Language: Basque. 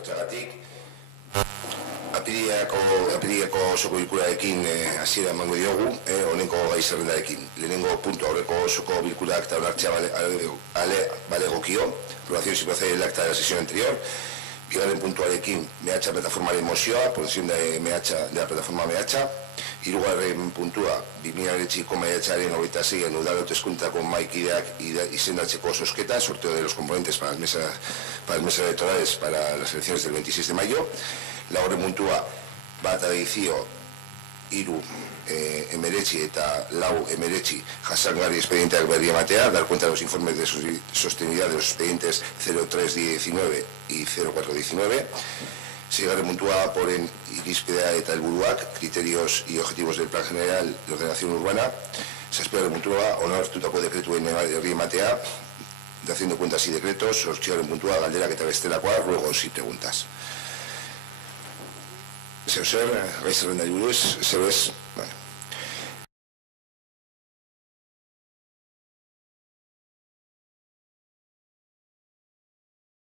etortzeagatik. Apirileko osoko bilkurarekin hasiera emango diogu, honenko gai zerrendarekin. Lehenengo puntu aurreko osoko bilkurak eta onartzea balegokio, aprobación sin proceder el acta de la sesión anterior. Bigarren puntuarekin mehatxa plataformaren mozioa, posición de la plataforma mehatxa. Hirugarren puntua, 2009ko maiatzaren 26an udal hauteskundeetako mahaikideak izendatzeko zozketa, sorteo de los componentes para las mesas electorales para las elecciones del 26 de mayo. Laugarren puntua, bat adizio, hiru emeretzi eta lau emeretzi jasangarri expedienteak berri ematea, dar cuenta de los informes de sostenibilidad de los expedientes 0319 y 0419. Seigarren puntua, poren irizpidea eta helburuak, criterios y objetivos del Plan General de Ordenación Urbana. Zazpigarren puntua, onartutako dekretuen herri ematea, de haciendo cuentas y decretos. Zortzigarren puntua, galderak eta bestelakoa, ruegos y preguntas. Zer, gai zerrendari buruz, zer ez,